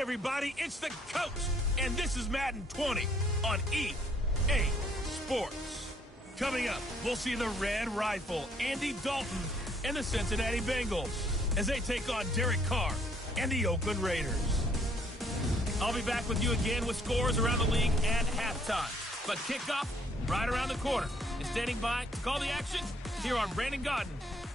everybody, it's the coach, and this is Madden 20 on EA Sports. Coming up, we'll see the Red Rifle, Andy Dalton, and the Cincinnati Bengals as they take on Derek Carr and the Oakland Raiders. I'll be back with you again with scores around the league at halftime. But kickoff right around the corner. And standing by to call the action, here are Brandon Gaudin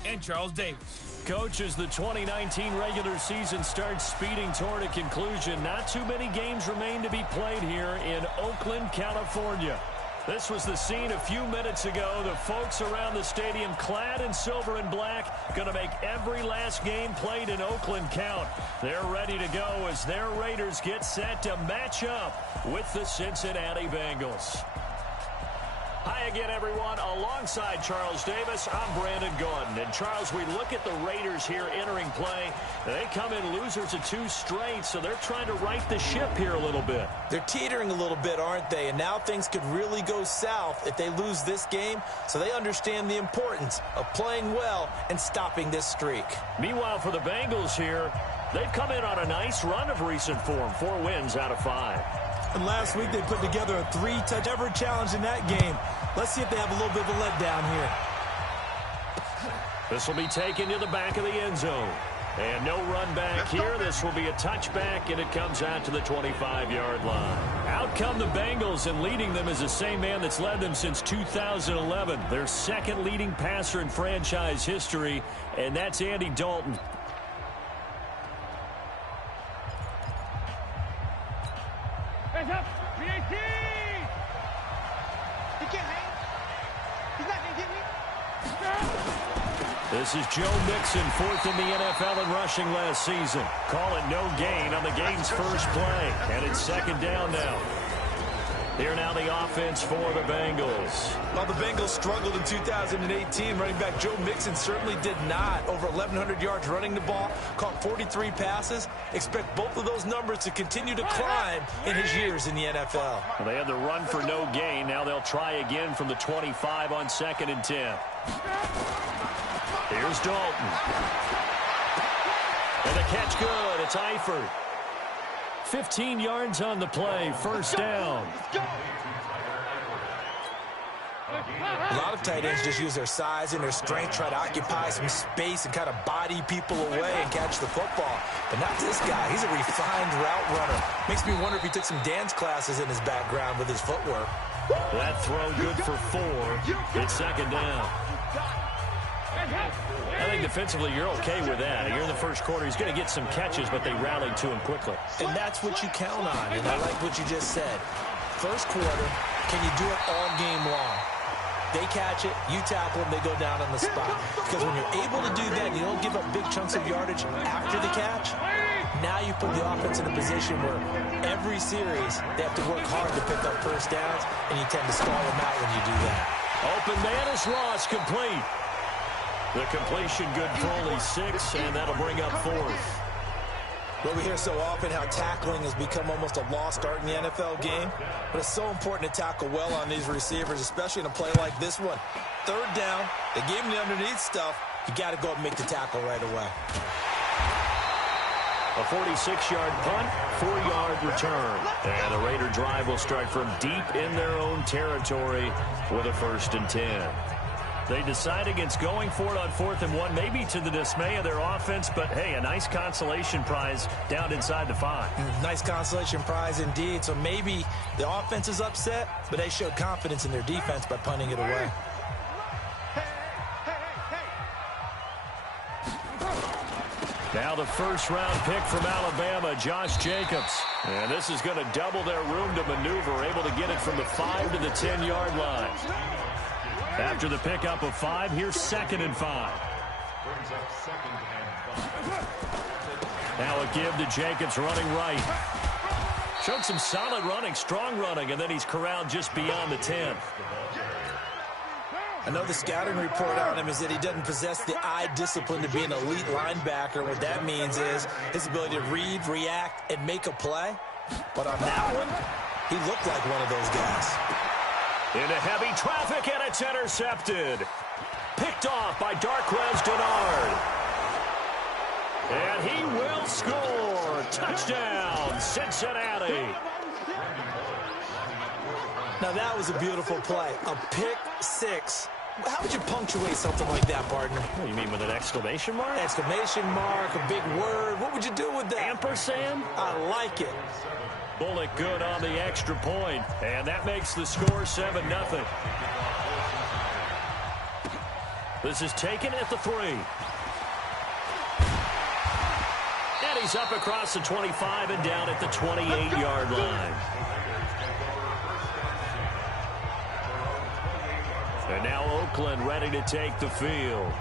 and Charles Davis. Coach, as the 2019 regular season starts speeding toward a conclusion, not too many games remain to be played here in Oakland, California. This was the scene a few minutes ago. The folks around the stadium clad in silver and black going to make every last game played in Oakland count. They're ready to go as their Raiders get set to match up with the Cincinnati Bengals. Hi again, everyone. Alongside Charles Davis, I'm Brandon Gaudin. And, Charles, we look at the Raiders here entering play. They come in losers of 2 straight, so they're trying to right the ship here a little bit. They're teetering a little bit, aren't they? And now things could really go south if they lose this game, so they understand the importance of playing well and stopping this streak. Meanwhile, for the Bengals here, they've come in on a nice run of recent form, 4 wins out of 5. And last week they put together a 3-touch ever challenge in that game. Let's see if they have a little bit of a letdown here. This will be taken to the back of the end zone. And no run back here. This will be a touchback, and it comes out to the 25-yard line. Out come the Bengals, and leading them is the same man that's led them since 2011. Their second leading passer in franchise history, and that's Andy Dalton. Hands up! 318! He can't hang. He's not going to get me. This is Joe Mixon, 4th in the NFL in rushing last season. Call it no gain on the game's first play. And it's 2nd down now. Here now the offense for the Bengals. While the Bengals struggled in 2018, running back Joe Mixon certainly did not. Over 1,100 yards running the ball, caught 43 passes. Expect both of those numbers to continue to climb in his years in the NFL. Well, they had the run for no gain. Now they'll try again from the 25 on 2nd and 10. Here's Dalton. And the catch good. It's Eifert. 15 yards on the play, 1st down. A lot of tight ends just use their size and their strength, try to occupy some space and kind of body people away and catch the football. But not this guy. He's a refined route runner. Makes me wonder if he took some dance classes in his background with his footwork. That throw good for 4. It's 2nd down. I think defensively you're okay with that. Here in the first quarter, he's going to get some catches, but they rallied to him quickly. And that's what you count on, and I like what you just said. First quarter, can you do it all game long? They catch it, you tackle them, they go down on the spot. Because when you're able to do that, you don't give up big chunks of yardage after the catch. Now you put the offense in a position where every series they have to work hard to pick up first downs, and you tend to stall them out when you do that. Open man is Ross, complete. The completion good for only 6, and that'll bring up 4th. Well, we hear so often how tackling has become almost a lost art in the NFL game, but it's so important to tackle well on these receivers, especially in a play like this one. 3rd down, they gave him the underneath stuff. You got to go up and make the tackle right away. A 46-yard punt, 4-yard return. And the Raider drive will start from deep in their own territory with a 1st and 10. They decide against going for it on 4th and 1, maybe to the dismay of their offense, but hey, a nice consolation prize down inside the 5. Nice consolation prize indeed. So maybe the offense is upset, but they showed confidence in their defense by punting it away. Now the 1st-round pick from Alabama, Josh Jacobs. And this is going to double their room to maneuver, able to get it from the 5 to the 10-yard line. After the pickup of 5, here's 2nd and 5. Now a give to Jacobs running right. Showed some solid running, strong running, and then he's corralled just beyond the 10. I know the scouting report on him is that he doesn't possess the eye discipline to be an elite linebacker. What that means is his ability to read, react, and make a play. But on that one, he looked like one of those guys. Into heavy traffic, and it's intercepted. Picked off by Darquez Dennard. And he will score. Touchdown, Cincinnati. Now that was a beautiful play. A pick six. How would you punctuate something like that, partner? What, you mean with an exclamation mark? Exclamation mark, a big word. What would you do with that? Ampersand? I like it. Bullet good on the extra point. And that makes the score 7-0. This is taken at the 3. And he's up across the 25 and down at the 28-yard line. And now Oakland ready to take the field.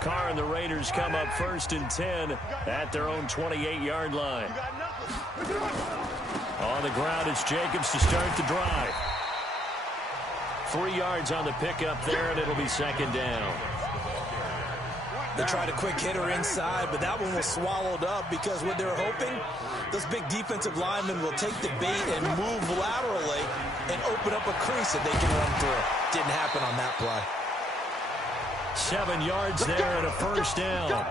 Carr and the Raiders come up 1st and 10 at their own 28-yard line. On the ground, it's Jacobs to start the drive. 3 yards on the pickup there, and it'll be 2nd down. They tried a quick hitter inside, but that one was swallowed up because what they were hoping, those big defensive linemen will take the bait and move laterally and open up a crease that they can run through. Didn't happen on that play. 7 yards there and a 1st down.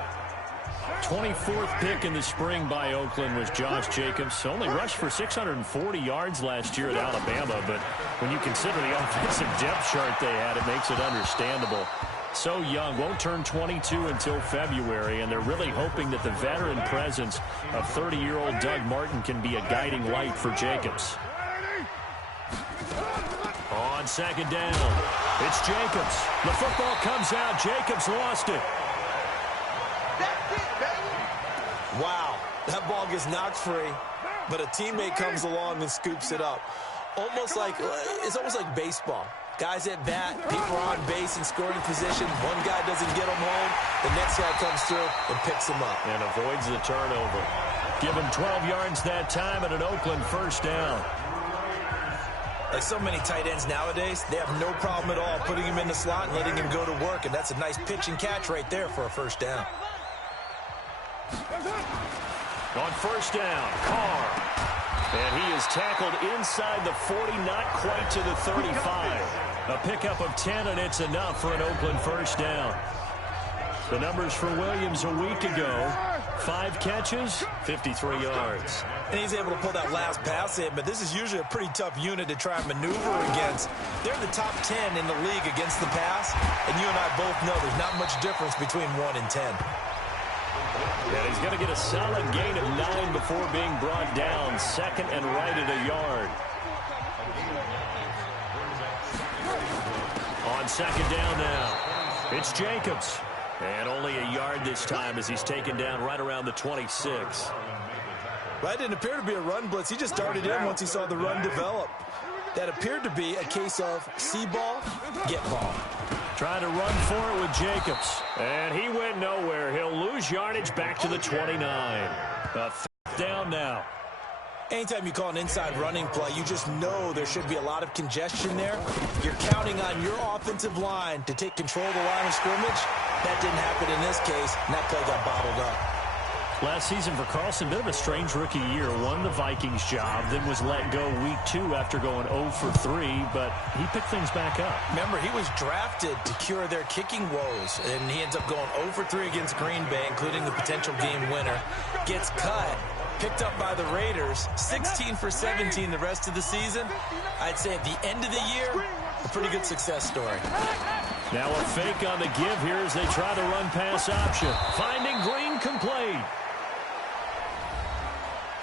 24th pick in the spring by Oakland was Josh Jacobs. Only rushed for 640 yards last year at Alabama, but when you consider the offensive depth chart they had, it makes it understandable. So young, won't turn 22 until February, and they're really hoping that the veteran presence of 30-year-old Doug Martin can be a guiding light for Jacobs. On 2nd down, it's Jacobs. The football comes out. Jacobs lost it. Wow, that ball gets knocked free, but a teammate comes along and scoops it up. It's almost like baseball. Guys at bat, people are on base in scoring position. One guy doesn't get him home. The next guy comes through and picks him up. And avoids the turnover. Give him 12 yards that time and an Oakland 1st down. Like so many tight ends nowadays, they have no problem at all putting him in the slot and letting him go to work. And that's a nice pitch and catch right there for a 1st down. On 1st down, Carr. And he is tackled inside the 40, not quite to the 35. A pickup of 10, and it's enough for an Oakland 1st down. The numbers for Williams a week ago, 5 catches, 53 yards. And he's able to pull that last pass in, but this is usually a pretty tough unit to try and maneuver against. They're in the top 10 in the league against the pass, and you and I both know there's not much difference between 1 and 10. And he's going to get a solid gain of 9 before being brought down. 2nd and right at a yard. On 2nd down now, it's Jacobs. And only a yard this time as he's taken down right around the 26. That didn't appear to be a run blitz. He just darted in once he saw the run develop. That appeared to be a case of see ball, get ball. Trying to run for it with Jacobs. And he went nowhere. He'll lose yardage back to the 29. A 3rd down now. Anytime you call an inside running play, you just know there should be a lot of congestion there. You're counting on your offensive line to take control of the line of scrimmage. That didn't happen in this case, and that play got bottled up. Last season for Carlson, bit of a strange rookie year. Won the Vikings job, then was let go week 2 after going 0 for 3, but he picked things back up. Remember, he was drafted to cure their kicking woes, and he ends up going 0 for 3 against Green Bay, including the potential game winner. Gets cut, picked up by the Raiders, 16 for 17 the rest of the season. I'd say at the end of the year, a pretty good success story. Now a fake on the give here as they try to run pass option. Finding Green complete.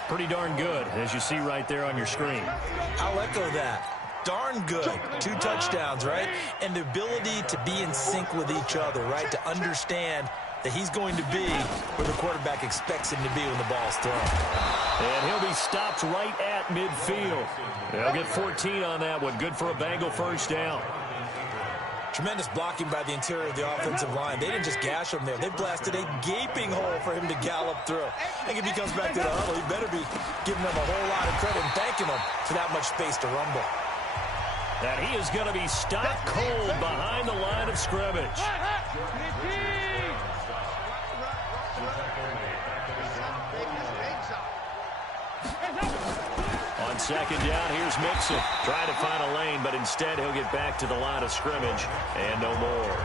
Pretty darn good, as you see right there on your screen. I'll echo that. Darn good. 2 touchdowns, right? And the ability to be in sync with each other, right? To understand that he's going to be where the quarterback expects him to be when the ball's thrown. And he'll be stopped right at midfield. They'll get 14 on that one. Good for a Bengal 1st down. Tremendous blocking by the interior of the offensive line. They didn't just gash him there. They blasted a gaping hole for him to gallop through. I think if he comes back to the huddle, he better be giving them a whole lot of credit and thanking them for that much space to rumble. That he is going to be stopped cold behind the line of scrimmage. On 2nd down, here's Mixon. Trying to find a lane, but instead he'll get back to the line of scrimmage and no more.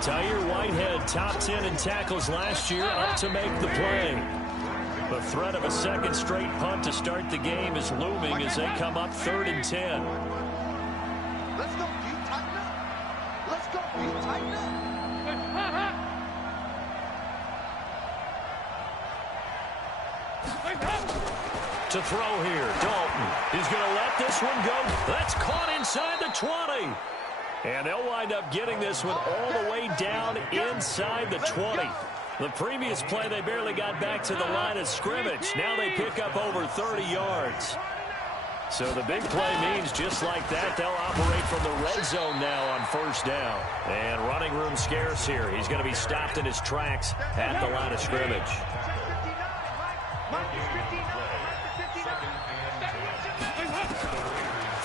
Tyre Whitehead, top 10 in tackles last year, up to make the play. The threat of a second straight punt to start the game is looming as they come up 3rd and 10. Let's go, you tighten up. Let's go, you tighten up. To throw here, Dalton. He's going to let this one go. That's caught inside the 20. And they'll wind up getting this one all the way down inside the 20. The previous play, they barely got back to the line of scrimmage. Now they pick up over 30 yards. So the big play means just like that, they'll operate from the red zone now on 1st down. And running room scarce here. He's going to be stopped in his tracks at the line of scrimmage.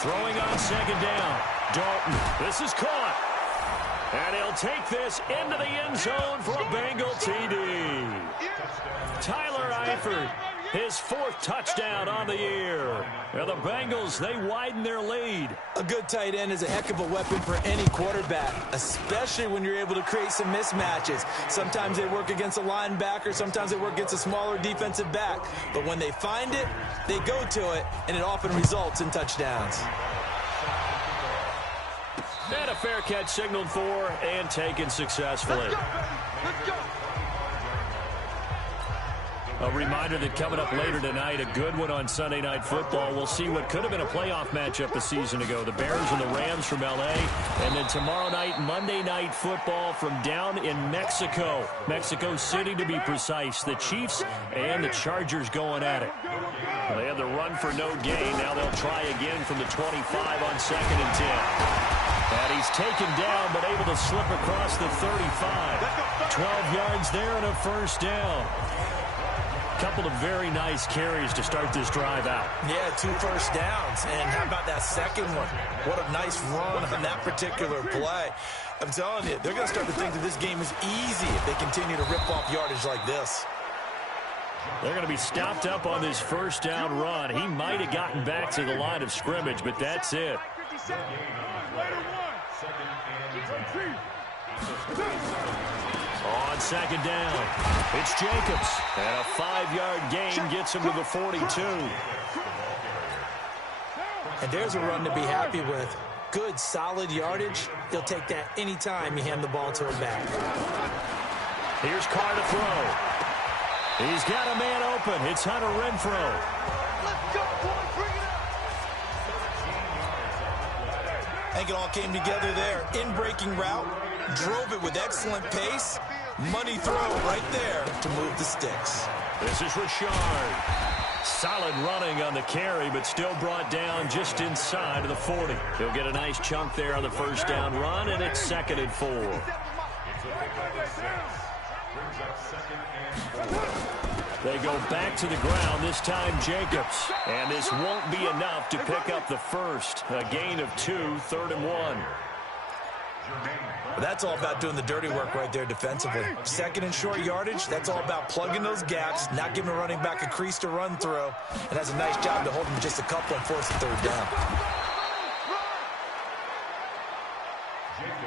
Throwing on 2nd down. Dalton, this is caught. And he'll take this into the end zone for a Bengal TD. Tyler Eifert, his 4th touchdown on the year. And the Bengals, they widen their lead. A good tight end is a heck of a weapon for any quarterback, especially when you're able to create some mismatches. Sometimes they work against a linebacker, sometimes they work against a smaller defensive back. But when they find it, they go to it, and it often results in touchdowns. And a fair catch signaled for and taken successfully. Let's go. A reminder that coming up later tonight, a good one on Sunday Night Football. We'll see what could have been a playoff matchup a season ago. The Bears and the Rams from L.A. And then tomorrow night, Monday Night Football from down in Mexico. Mexico City, to be precise. The Chiefs and the Chargers going at it. Well, they had the run for no gain. Now they'll try again from the 25 on 2nd and 10. And he's taken down, but able to slip across the 35. 12 yards there and a 1st down. Couple of very nice carries to start this drive out. Yeah, 2 first downs. And how about that second one? What a nice run on that particular play. I'm telling you, they're going to start to think that this game is easy if they continue to rip off yardage like this. They're going to be stopped up on this 1st down run. He might have gotten back to the line of scrimmage, but that's it. On 2nd down, it's Jacobs. And a 5-yard gain gets him to the 42. And there's a run to be happy with. Good, solid yardage. He'll take that anytime you hand the ball to him back. Here's Carr to throw. He's got a man open. It's Hunter Renfrow. Let's go, boys. Bring it up. I think it all came together there. In-breaking route. Drove it with excellent pace. Money throw right there to move the sticks. This is Richard. Solid running on the carry, but still brought down just inside of the 40. He'll get a nice chunk there on the 1st down run, and it's 2nd and 4. They go back to the ground, this time Jacobs. And this won't be enough to pick up the 1st. A gain of 2, 3rd and 1. That's all about doing the dirty work right there defensively. 2nd and short yardage, that's all about plugging those gaps, not giving a running back a crease to run through, and has a nice job to hold him just a couple and force the 3rd down.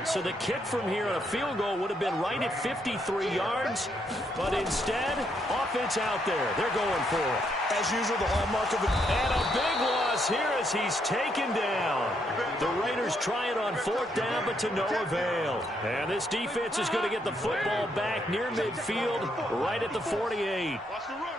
So the kick from here on a field goal would have been right at 53 yards, but instead, offense out there. They're going for it. As usual, the hallmark of it. And a big loss here as he's taken down. The Raiders try it on 4th down, but to no avail. And this defense is going to get the football back near midfield, right at the 48.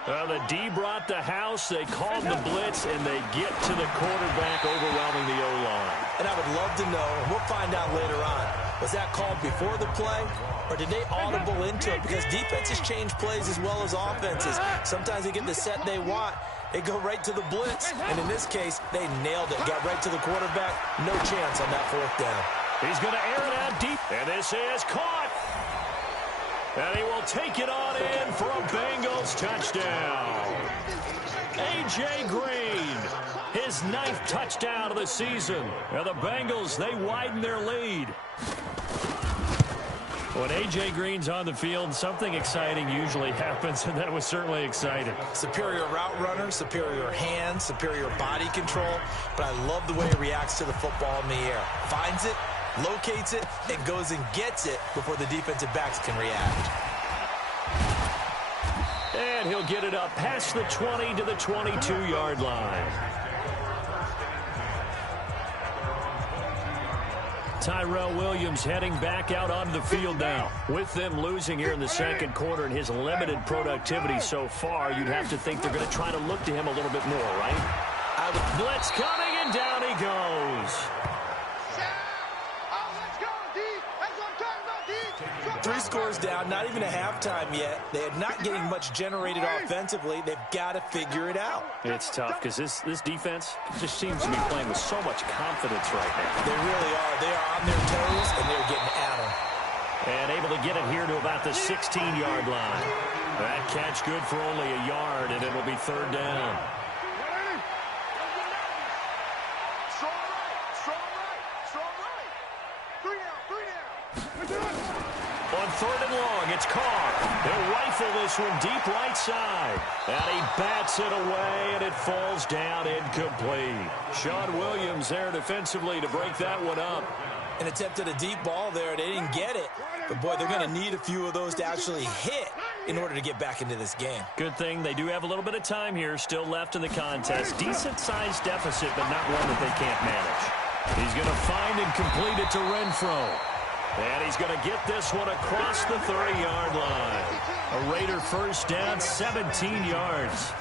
The D brought the house. They called the blitz, and they get to the quarterback, overwhelming the O-line. And I would love to know, and we'll find out later on, was that called before the play, or did they audible into it? Because defenses change plays as well as offenses. Sometimes they get the set they want. They go right to the blitz, and in this case, they nailed it. Got right to the quarterback. No chance on that 4th down. He's going to air it out deep, and this is caught. And he will take it on in for a Bengals touchdown. A.J. Green, his 9th touchdown of the season. And the Bengals, they widen their lead. When A.J. Green's on the field, something exciting usually happens, and that was certainly exciting. Superior route runner, superior hands, superior body control, but I love the way he reacts to the football in the air. Finds it, locates it, and goes and gets it before the defensive backs can react. And he'll get it up past the 20 to the 22-yard line. Tyrell Williams heading back out onto the field now. With them losing here in the second quarter and his limited productivity so far, you'd have to think they're going to try to look to him a little bit more, right? Blitz coming, and down he goes. 3 scores down, not even a halftime yet. They are not getting much generated offensively. They've got to figure it out. It's tough because this defense just seems to be playing with so much confidence right now. They really are. They are on their toes, and they're getting at them. And able to get it here to about the 16-yard line. That catch good for only a yard, and it'll be third down. On third and long, it's Carr. They'll rifle this one deep right side. And he bats it away, and it falls down incomplete. Sean Williams there defensively to break that one up. An attempt at a deep ball there. They didn't get it. But, boy, they're going to need a few of those to actually hit in order to get back into this game. Good thing they do have a little bit of time here still left in the contest. Decent-sized deficit, but not one that they can't manage. He's going to find and complete it to Renfro. And he's going to get this one across the 30-yard line. A Raider first down, 17 yards.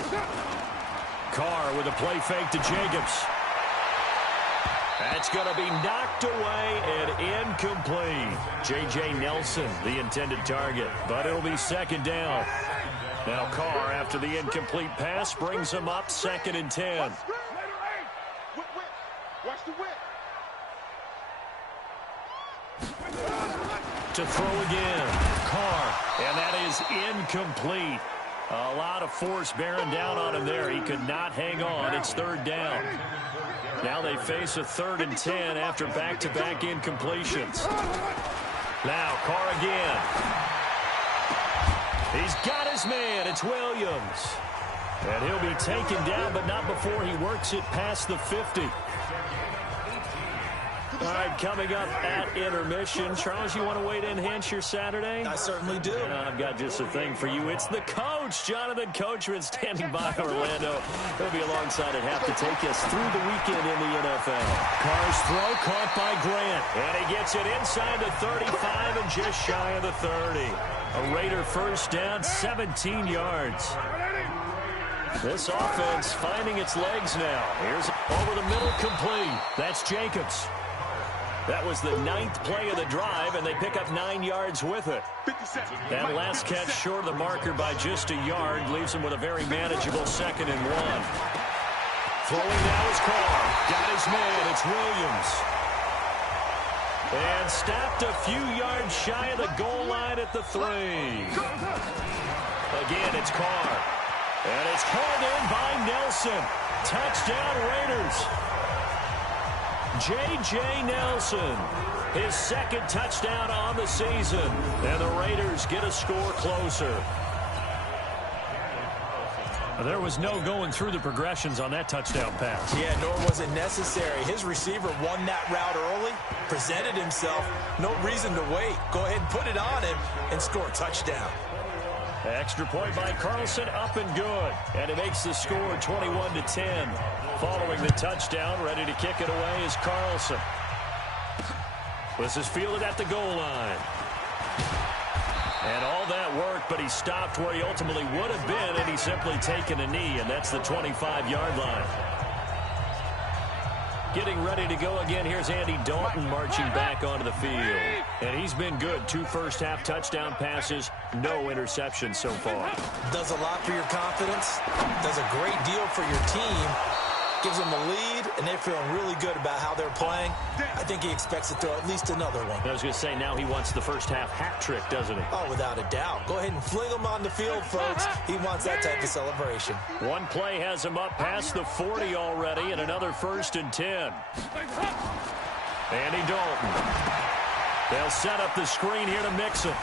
Carr with a play fake to Jacobs. That's going to be knocked away and incomplete. J.J. Nelson, the intended target, but it'll be second down. Now Carr, after the incomplete pass, brings him up 2nd and 10. Watch the whip. To throw again, Carr, and that is incomplete. A lot of force bearing down on him there. He could not hang on. It's third down. Now they face a 3rd and 10 after back-to-back incompletions. Now Carr again. He's got his man. It's Williams. And he'll be taken down, but not before he works it past the 50. All right, coming up at intermission. Charles, you want to wait to enhance your Saturday? I certainly do. I've got just a thing for you. It's the coach, Jonathan Coachman, standing by Orlando. He'll be alongside at half to take us through the weekend in the NFL. Carr's throw caught by Grant, and he gets it inside the 35 and just shy of the 30. A Raider first down, 17 yards. This offense finding its legs now. Here's over the middle, complete. That's Jacobs. That was the 9th play of the drive, and they pick up 9 yards with it. That last catch short of the marker by just a yard leaves them with a very manageable 2nd and 1. Throwing now is Carr. Got his man. It's Williams. And stopped a few yards shy of the goal line at the 3. Again, it's Carr. And it's hauled in by Nelson. Touchdown, Raiders. J.J. Nelson, his 2nd touchdown on the season. And the Raiders get a score closer. There was no going through the progressions on that touchdown pass. Yeah, nor was it necessary. His receiver won that route early, presented himself. No reason to wait. Go ahead and put it on him and score a touchdown. Extra point by Carlson, up and good. And it makes the score 21-10. Following the touchdown, ready to kick it away is Carlson. This is fielded at the goal line. And all that work, but he stopped where he ultimately would have been, and he's simply taken a knee, and that's the 25-yard line. Getting ready to go again, here's Andy Dalton marching back onto the field. And he's been good. 2 first-half touchdown passes, no interceptions so far. Does a lot for your confidence, does a great deal for your team, gives them a lead, and they're feeling really good about how they're playing. I think he expects to throw at least another one. I was going to say, now he wants the first-half hat trick, doesn't he? Oh, without a doubt. Go ahead and fling him on the field, folks. He wants that type of celebration. One play has him up past the 40 already, and another 1st and 10. Andy Dalton. They'll set up the screen here to Mixon.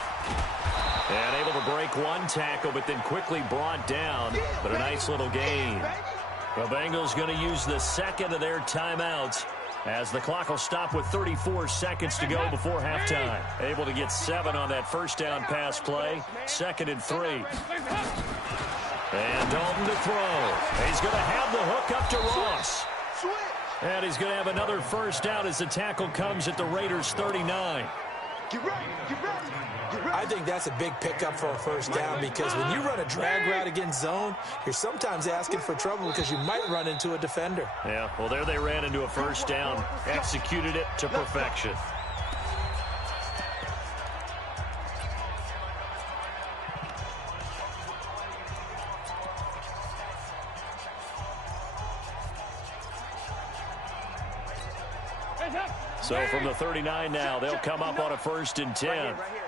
And able to break one tackle, but then quickly brought down. But a nice little gain. The Bengals going to use the 2nd of their timeouts as the clock will stop with 34 seconds to go before halftime. Able to get 7 on that first down pass play. 2nd and 3. And Dalton to throw. He's going to have the hook up to Ross. And he's going to have another first down as the tackle comes at the Raiders' 39. I think that's a big pickup for a first down, because when you run a drag route against zone, you're sometimes asking for trouble because you might run into a defender. Yeah, well, there they ran into a first down, executed it to perfection. So from the 39 now, they'll come up on a 1st and 10. Right here.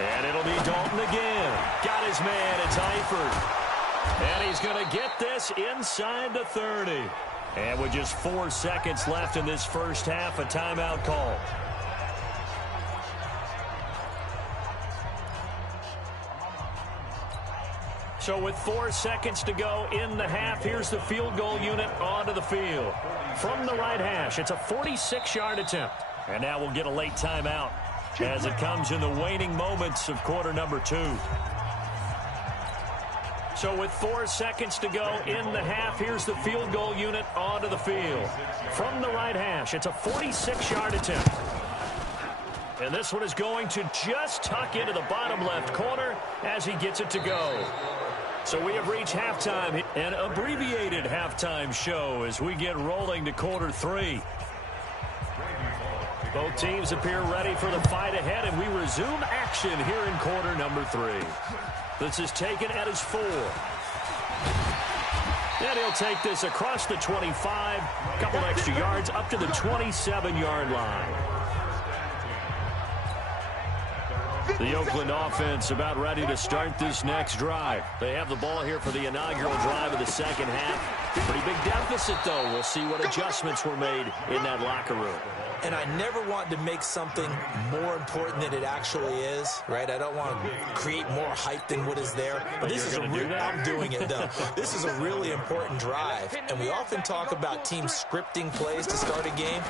And it'll be Dalton again. Got his man, it's Eifert. And he's going to get this inside the 30. And with just 4 seconds left in this first half, a timeout call. So with 4 seconds to go in the half, here's the field goal unit onto the field. From the right hash, it's a 46-yard attempt. And now we'll get a late timeout as it comes in the waning moments of quarter number 2. So with 4 seconds to go in the half, here's the field goal unit onto the field. From the right hash, it's a 46-yard attempt. And this one is going to just tuck into the bottom left corner as he gets it to go. So we have reached halftime, an abbreviated halftime show as we get rolling to quarter 3. Both teams appear ready for the fight ahead, and we resume action here in quarter number 3. This is taken at his 4. And he'll take this across the 25, a couple extra yards up to the 27-yard line. The Oakland offense about ready to start this next drive. They have the ball here for the inaugural drive of the second half. Pretty big deficit, though. We'll see what adjustments were made in that locker room. And I never want to make something more important than it actually is, right? I don't want to create more hype than what is there. But this is I'm doing it, though. This is a really important drive. And we often talk about teams scripting plays to start a game.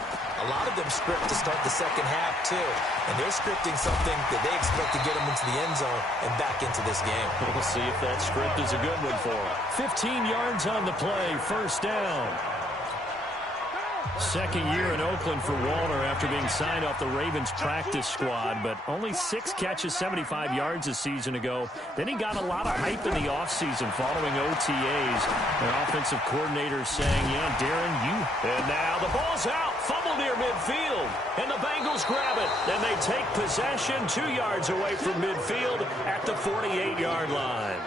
A lot of them script to start the second half, too. And they're scripting something that they expect to get them into the end zone and back into this game. We'll see if that script is a good one for them. 15 yards on the play, first down. Second year in Oakland for Walter after being signed off the Ravens practice squad, but only 6 catches, 75 yards a season ago. Then he got a lot of hype in the offseason following OTAs. Their offensive coordinator saying, yeah, Darren, you... And now the ball's out, fumble near midfield, and the Bengals grab it. Then they take possession 2 yards away from midfield at the 48-yard line.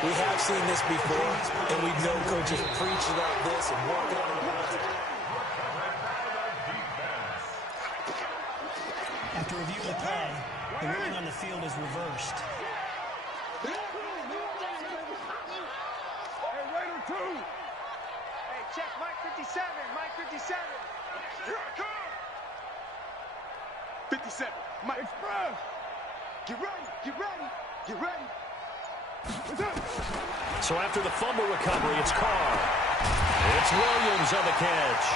We have seen this before, and we know coaches preach about this and work on it. After review of the play, the ruling on the field is reversed. Hey, Raider 2. Hey, check Mike 57. Mike 57. Here I come. 57. Mike Express. Get ready. Get ready. Get ready. So after the fumble recovery, it's Carr. It's Williams on the catch.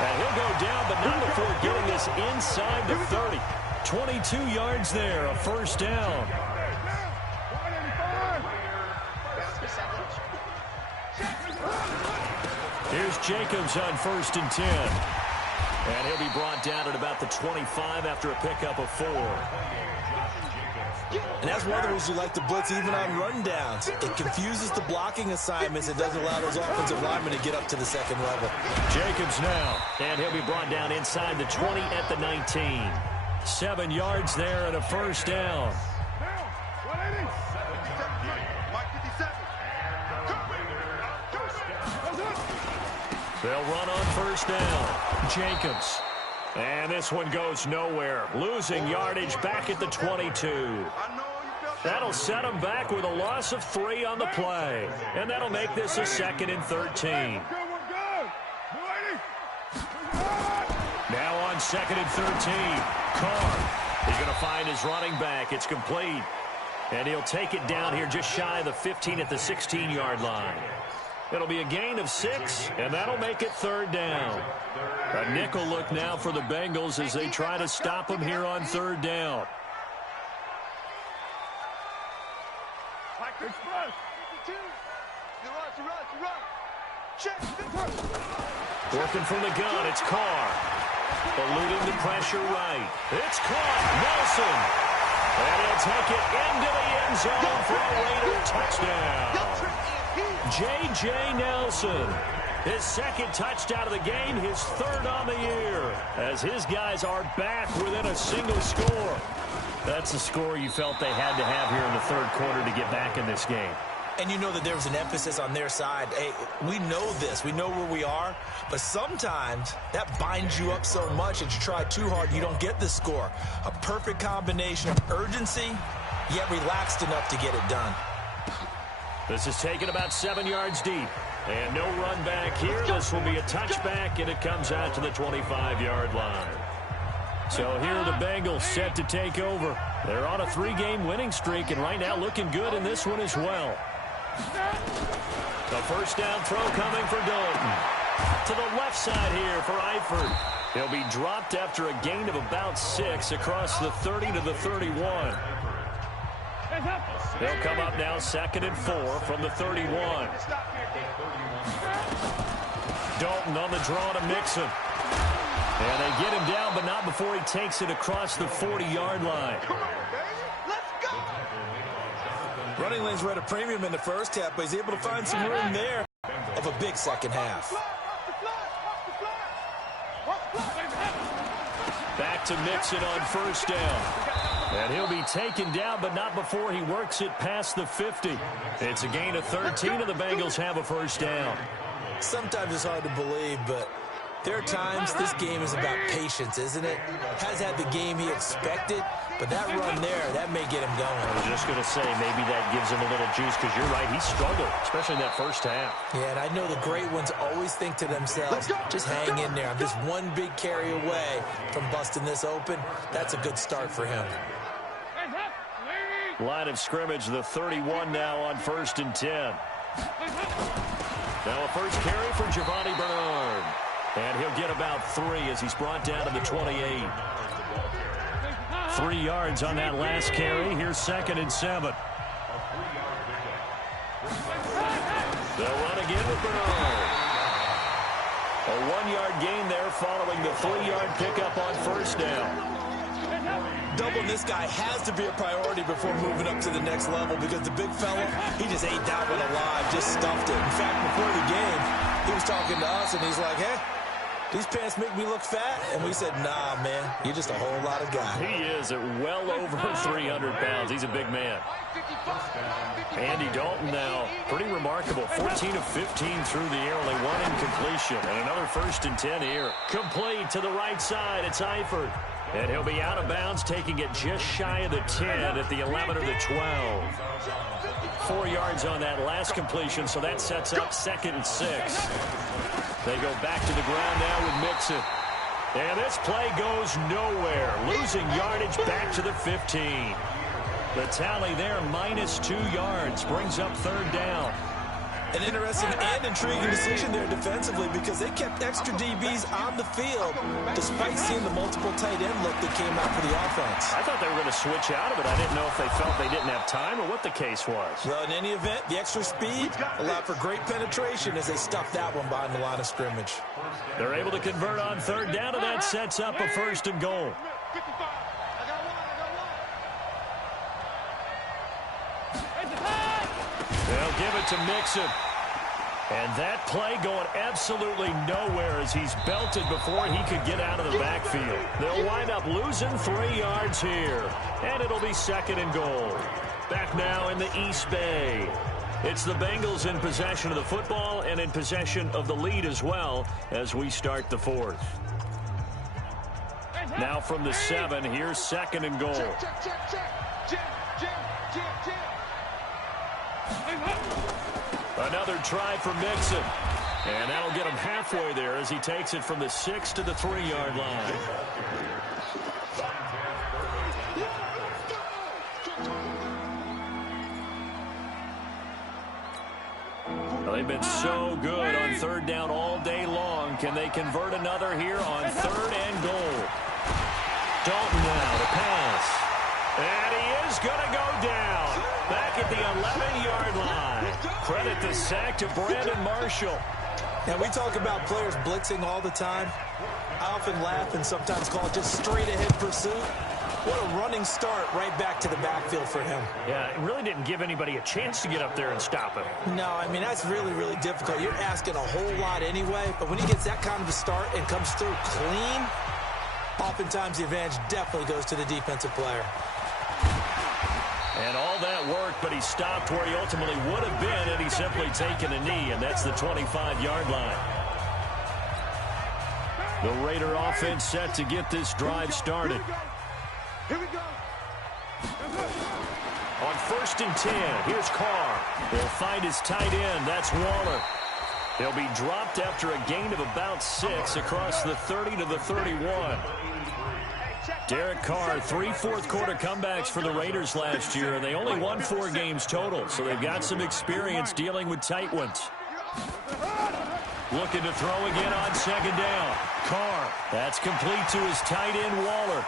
And he'll go down, but not before getting this inside the 30. 22 yards there, a first down. Here's Jacobs on 1st and 10. And he'll be brought down at about the 25 after a pickup of 4. And that's one of the reasons you like to blitz even on rundowns. It confuses the blocking assignments. It doesn't allow those offensive linemen to get up to the second level. Jacobs now. And he'll be brought down inside the 20 at the 19. 7 yards there and a first down. They'll run on first down. Jacobs. And this one goes nowhere. Losing yardage back at the 22. That'll set them back with a loss of 3 on the play. And that'll make this a 2nd and 13. Now on 2nd and 13. Carr. He's going to find his running back. It's complete. And he'll take it down here just shy of the 15 at the 16-yard line. It'll be a gain of 6, and that'll make it 3rd down. A nickel look now for the Bengals as they try to stop him here on 3rd down. Working from the gun, it's Carr. Eluding the pressure right. It's caught. Nelson. And he'll take it into the end zone for a Raider touchdown. J.J. Nelson. His 2nd touchdown of the game, his 3rd on the year, as his guys are back within a single score. That's the score you felt they had to have here in the 3rd quarter to get back in this game. And you know that there was an emphasis on their side. Hey, we know this. We know where we are. But sometimes that binds you up so much that you try too hard, you don't get the score. A perfect combination of urgency, yet relaxed enough to get it done. This is taken about 7 yards deep. And no run back here. This will be a touchback, and it comes out to the 25-yard line. So here are the Bengals set to take over. They're on a 3-game winning streak, and right now looking good in this one as well. The first down throw coming for Dalton. To the left side here for Eifert. He'll be dropped after a gain of about 6 across the 30 to the 31. They'll come up now 2nd and 4 from the 31. Dalton on the draw to Mixon. And they get him down, but not before he takes it across the 40-yard line. Running lanes were at a premium in the first half, but he's able to find some room there of a big second half. Back to Mixon on first down. And he'll be taken down, but not before he works it past the 50. It's a gain of 13, and the Bengals have a first down. Sometimes it's hard to believe, but there are times this game is about patience, isn't it? Has had the game he expected, but that run there, that may get him going. I was just going to say, maybe that gives him a little juice, because you're right, he struggled, especially in that first half. Yeah, and I know the great ones always think to themselves, just hang in there. I'm just one big carry away from busting this open. That's a good start for him. Line of scrimmage, the 31 now on 1st and 10. Now a first carry for Giovanni Bernard. And he'll get about 3 as he's brought down to the 28. 3 yards on that last carry. Here's 2nd and 7. They'll run again with Bernard. A 1-yard gain there following the 3-yard pickup on first down. Doubling this guy has to be a priority before moving up to the next level, because the big fella, he just ate that one alive, just stuffed it. In fact, before the game, he was talking to us, and he's like, hey, these pants make me look fat. And we said, nah, man, you're just a whole lot of guy. He is at well over 300 pounds. He's a big man. Andy Dalton now, pretty remarkable. 14 of 15 through the air, only 1 incompletion. And another 1st and 10 here. Complete to the right side. It's Eifert. And he'll be out of bounds, taking it just shy of the 10 at the 11 or the 12. 4 yards on that last completion, so that sets up 2nd and 6. They go back to the ground now with Mixon. And this play goes nowhere. Losing yardage back to the 15. The tally there, -2 yards, brings up 3rd down. An interesting and intriguing decision there defensively, because they kept extra DBs on the field despite seeing the multiple tight end look that came out for the offense. I thought they were going to switch out of it. I didn't know if they felt they didn't have time or what the case was. Well, in any event, the extra speed allowed for great penetration as they stuffed that one behind the line of scrimmage. They're able to convert on 3rd down, and that sets up a 1st and goal. They'll give it to Mixon. And that play going absolutely nowhere as he's belted before he could get out of the backfield. They'll wind up losing 3 yards here. And it'll be 2nd and goal. Back now in the East Bay. It's the Bengals in possession of the football and in possession of the lead as well as we start the 4th. Now from the 7, here's 2nd and goal. Another try for Mixon. And that'll get him halfway there as he takes it from the 6 to the 3-yard line. Well, they've been so good on third down all day long. Can they convert another here on third and goal? Dalton now to pass. And he is going to go down. Back at the 11-yard line. Credit the sack to Brandon Marshall. Now, we talk about players blitzing all the time. I often laugh and sometimes call it just straight-ahead pursuit. What a running start right back to the backfield for him. Yeah, it really didn't give anybody a chance to get up there and stop him. No, I mean, that's really, really difficult. You're asking a whole lot anyway, but when he gets that kind of a start and comes through clean, oftentimes the advantage definitely goes to the defensive player. And all that worked, but he stopped where he ultimately would have been had he simply taken a knee, and that's the 25-yard line. The Raider offense set to get this drive started. Here we go. On 1st and 10, here's Carr. He'll find his tight end. That's Waller. He'll be dropped after a gain of about 6 across the 30 to the 31. Derek Carr, 3 fourth-quarter comebacks for the Raiders last year, and they only won 4 games total, so they've got some experience dealing with tight ones. Looking to throw again on 2nd down. Carr, that's complete to his tight end, Waller.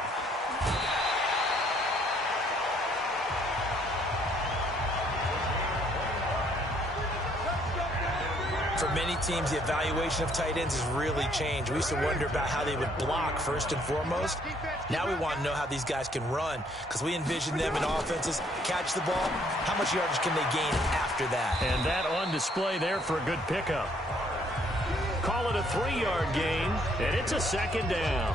For many teams, the evaluation of tight ends has really changed. We used to wonder about how they would block first and foremost. Now we want to know how these guys can run, because we envision them in offenses catch the ball. How much yardage can they gain after that? And that on display there for a good pickup. Call it a 3-yard gain, and it's a 2nd down.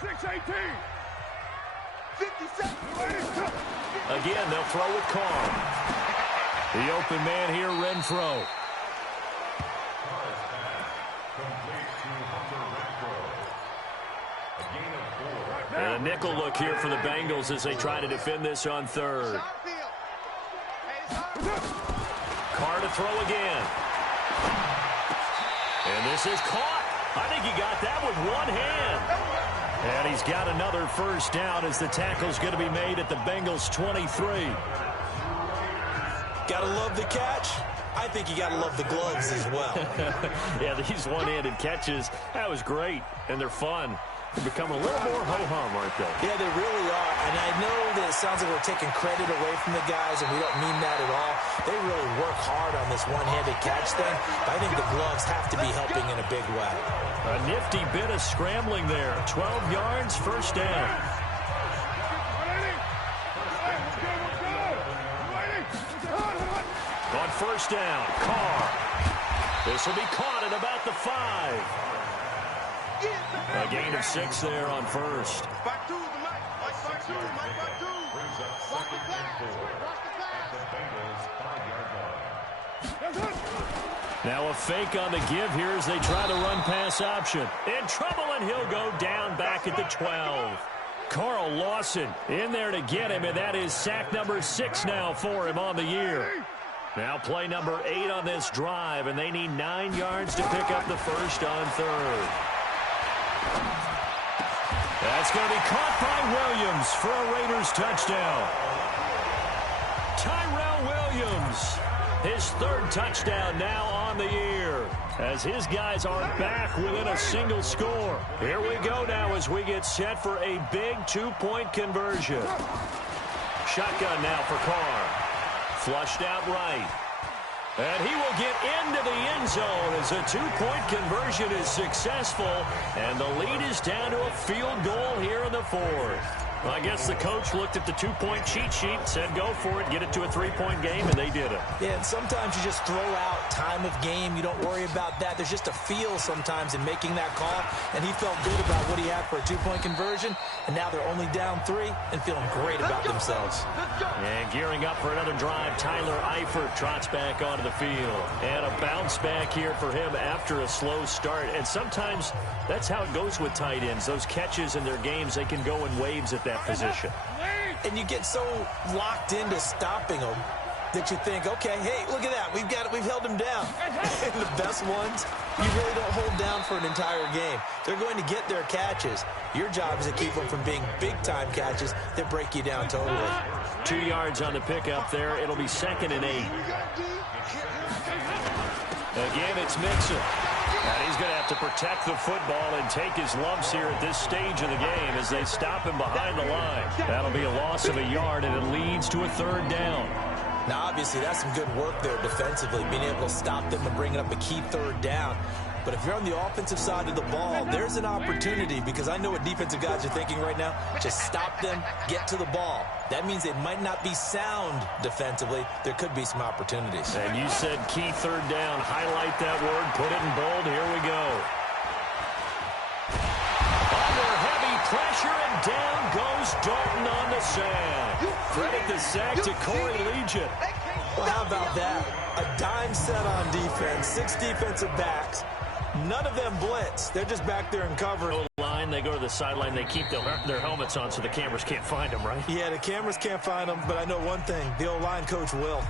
6-18. Again, they'll throw with Carr. The open man here, Renfro. And a nickel look here for the Bengals as they try to defend this on 3rd. Carr to throw again. And this is caught. I think he got that with one hand. And he's got another first down as the tackle's going to be made at the Bengals' 23. Gotta love the catch. I think you gotta love the gloves as well. Yeah, these one-handed catches, that was great, and they're fun. They're becoming a little more ho-hum, aren't they? Yeah, they really are. And I know that it sounds like we're taking credit away from the guys, and we don't mean that at all. They really work hard on this one-handed catch thing. But I think the gloves have to be helping in a big way. A nifty bit of scrambling there. 12 yards, first down. On first down, Carr. This will be caught at about the 5. A gain of 6 there on first. Back to the Mike. Back to Mike. Back to. Watch the pass. Watch the pass. Now a fake on the give here as they try to run pass option. In trouble, and he'll go down back at the 12. Carl Lawson in there to get him, and that is sack number 6 now for him on the year. Now play number 8 on this drive, and they need 9 yards to pick up the first on 3rd. That's going to be caught by Williams for a Raiders touchdown. Tyrell Williams, his 3rd touchdown now on the year, as his guys are back within a single score. Here we go now as we get set for a big 2-point conversion. Shotgun now for Carr. Flushed out right. And he will get into the end zone as a 2-point conversion is successful. And the lead is down to a field goal here in the 4th. Well, I guess the coach looked at the 2-point cheat sheet, said go for it, get it to a 3-point game, and they did it. Yeah, and sometimes you just throw out time of game. You don't worry about that. There's just a feel sometimes in making that call, and he felt good about what he had for a 2-point conversion, and now they're only down 3 and feeling great about themselves. And gearing up for another drive, Tyler Eifert trots back onto the field. And a bounce back here for him after a slow start. And sometimes that's how it goes with tight ends. Those catches in their games, they can go in waves at that position. And you get so locked into stopping them that you think, okay, hey, look at that. We've held them down. And the best ones, you really don't hold down for an entire game. They're going to get their catches. Your job is to keep them from being big-time catches that break you down totally. 2 yards on the pickup there. It'll be 2nd and 8. Again, it's Mixon. And he's going to have to protect the football and take his lumps here at this stage of the game as they stop him behind the line. That'll be a loss of a yard, and it leads to a 3rd down. Now, obviously, that's some good work there defensively, being able to stop them and bringing up a key 3rd down. But if you're on the offensive side of the ball, there's an opportunity, because I know what defensive guys are thinking right now. Just stop them, get to the ball. That means it might not be sound defensively. There could be some opportunities. And you said key 3rd down. Highlight that word. Put it in bold. Here we go. Under heavy pressure, and down goes Dalton on the sand. Credit the sack to Corey Legion. Well, how about that? A dime set on defense, 6 defensive backs. None of them blitz. They're just back there in cover. Line, they go to the sideline. They keep their helmets on so the cameras can't find them, right? Yeah, the cameras can't find them, but I know one thing. The O-line coach will.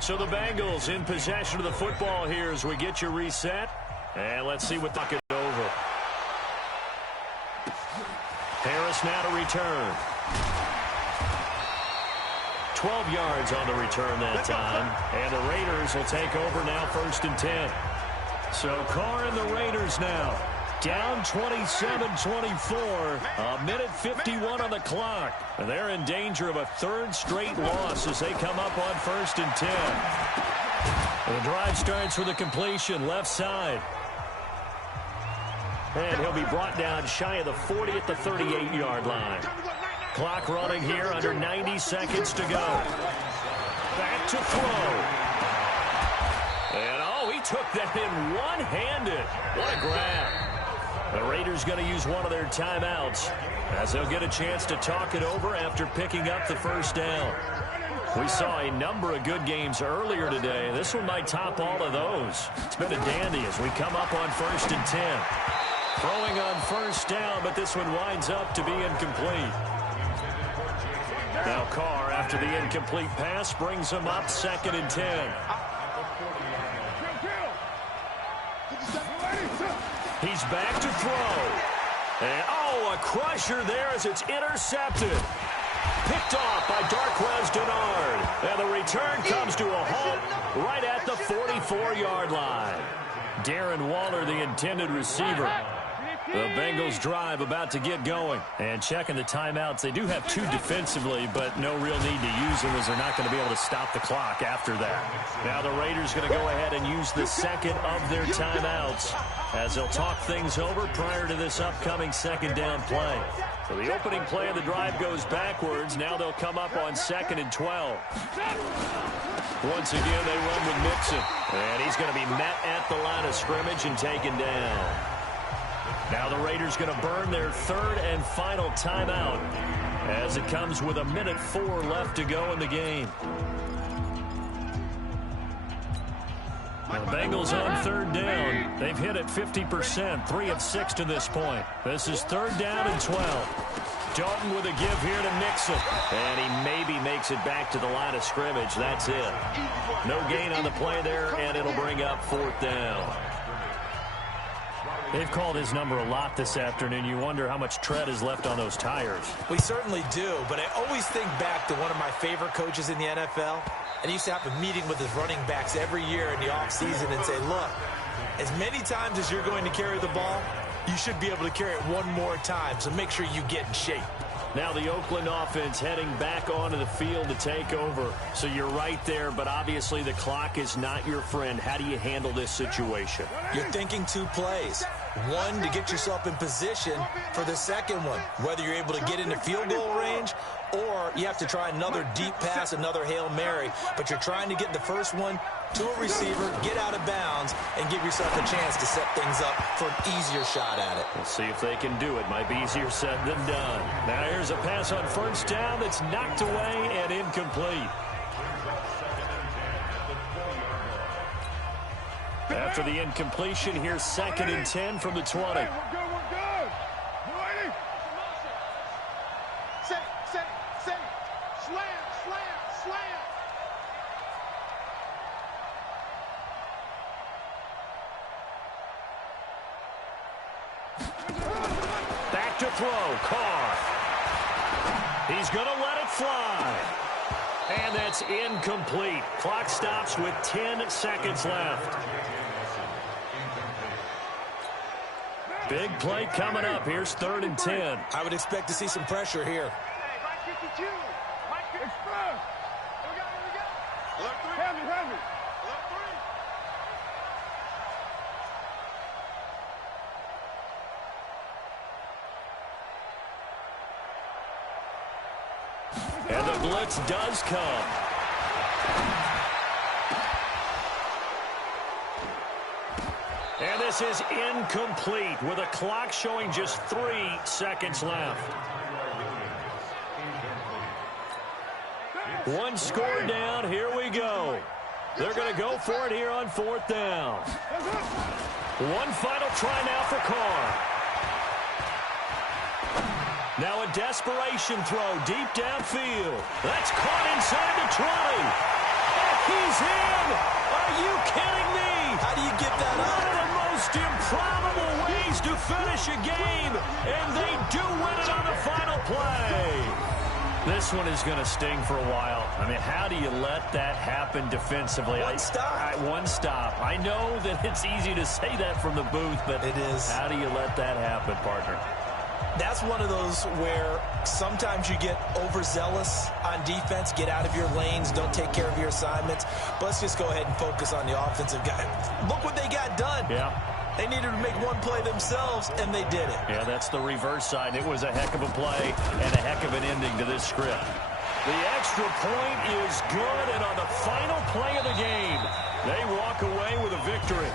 So the Bengals in possession of the football here as we get you reset. And let's see what knock it over. Harris now to return. 12 yards on the return that time. And the Raiders will take over now, 1st and 10. So Carr and the Raiders now down 27-24. A minute 51 on the clock. And they're in danger of a 3rd straight loss as they come up on 1st and 10. And the drive starts with a completion left side. And he'll be brought down shy of the 40 at the 38-yard line. Clock running here, under 90 seconds to go. Back to throw. And, oh, he took that in one-handed. What a grab. The Raiders going to use one of their timeouts as they'll get a chance to talk it over after picking up the 1st down. We saw a number of good games earlier today. This one might top all of those. It's been a dandy as we come up on 1st and 10. Throwing on 1st down, but this one winds up to be incomplete. Now Carr, after the incomplete pass, brings him up 2nd and 10. He's back to throw. And, oh, a crusher there as it's intercepted. Picked off by Darquez Denard. And the return comes to a halt right at the 44-yard line. Darren Waller, the intended receiver. The Bengals drive about to get going. And checking the timeouts. They do have 2 defensively, but no real need to use them as they're not going to be able to stop the clock after that. Now the Raiders going to go ahead and use the 2nd of their timeouts as they'll talk things over prior to this upcoming 2nd down play. So the opening play of the drive goes backwards. Now they'll come up on 2nd and 12. Once again, they run with Mixon. And he's going to be met at the line of scrimmage and taken down. Now the Raiders going to burn their 3rd and final timeout as it comes with a minute 4 left to go in the game. Now the Bengals on 3rd down. They've hit it 50%, 3 of 6 to this point. This is 3rd down and 12. Dalton with a give here to Mixon. And he maybe makes it back to the line of scrimmage. That's it. No gain on the play there, and it'll bring up 4th down. They've called his number a lot this afternoon. You wonder how much tread is left on those tires. We certainly do, but I always think back to one of my favorite coaches in the NFL. And he used to have a meeting with his running backs every year in the offseason and say, look, as many times as you're going to carry the ball, you should be able to carry it one more time, so make sure you get in shape. Now the Oakland offense heading back onto the field to take over. So you're right there, but obviously the clock is not your friend. How do you handle this situation? You're thinking 2 plays. One, to get yourself in position for the second one, whether you're able to get into field goal range or you have to try another deep pass, another Hail Mary. But you're trying to get the first one to a receiver, get out of bounds, and give yourself a chance to set things up for an easier shot at it. We'll see if they can do it. Might be easier said than done. Now here's a pass on 1st down that's knocked away and incomplete. After the incompletion, here's 2nd and 10 from the 20. We're good. Ready? Set. Slam. to throw. Carr. He's going to let it fly. And that's incomplete. Clock stops with 10 seconds left. Big play coming up. Here's 3rd and 10. I would expect to see some pressure here. Hey, Mike 52. Mike 52. Here we go. Help me. And the blitz does come. And this is incomplete with a clock showing just 3 seconds left. One score down. Here we go. They're going to go for it here on 4th down. One final try now for Carr. Now a desperation throw deep downfield. That's caught inside the 20. And he's in. Are you kidding me? How do you get that One up? of the most improbable ways to finish a game, and they do win it on the final play. This one is going to sting for a while. I mean, how do you let that happen defensively? One stop. One stop. I know that it's easy to say that from the booth, but it is. How do you let that happen, partner? That's one of those where sometimes you get overzealous on defense, get out of your lanes, don't take care of your assignments. But let's just go ahead and focus on the offensive guy. Look what they got done. Yeah. They needed to make one play themselves, and they did it. Yeah, that's the reverse side. It was a heck of a play and a heck of an ending to this script. The extra point is good, and on the final play of the game, they walk away with a victory.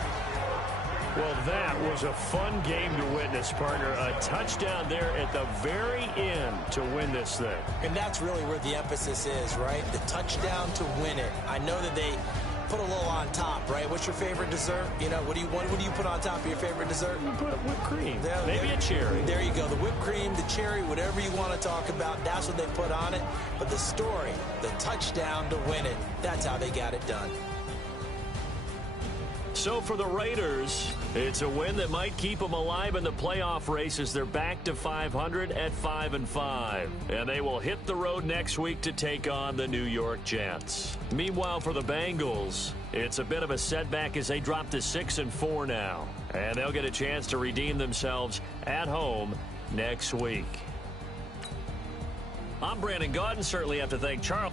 Well, that was a fun game to witness, partner. A touchdown there at the very end to win this thing. And that's really where the emphasis is, right? The touchdown to win it. I know that they put a little on top, right? What's your favorite dessert? You know, what do you put on top of your favorite dessert? You put whipped cream. Maybe a cherry. There you go. The whipped cream, the cherry, whatever you want to talk about, that's what they put on it. But the story, the touchdown to win it, that's how they got it done. So for the Raiders, it's a win that might keep them alive in the playoff race as they're back to 500 at 5-5. And they will hit the road next week to take on the New York Jets. Meanwhile, for the Bengals, it's a bit of a setback as they drop to 6-4 now. And they'll get a chance to redeem themselves at home next week. I'm Brandon Gaudin. Certainly have to thank Charles.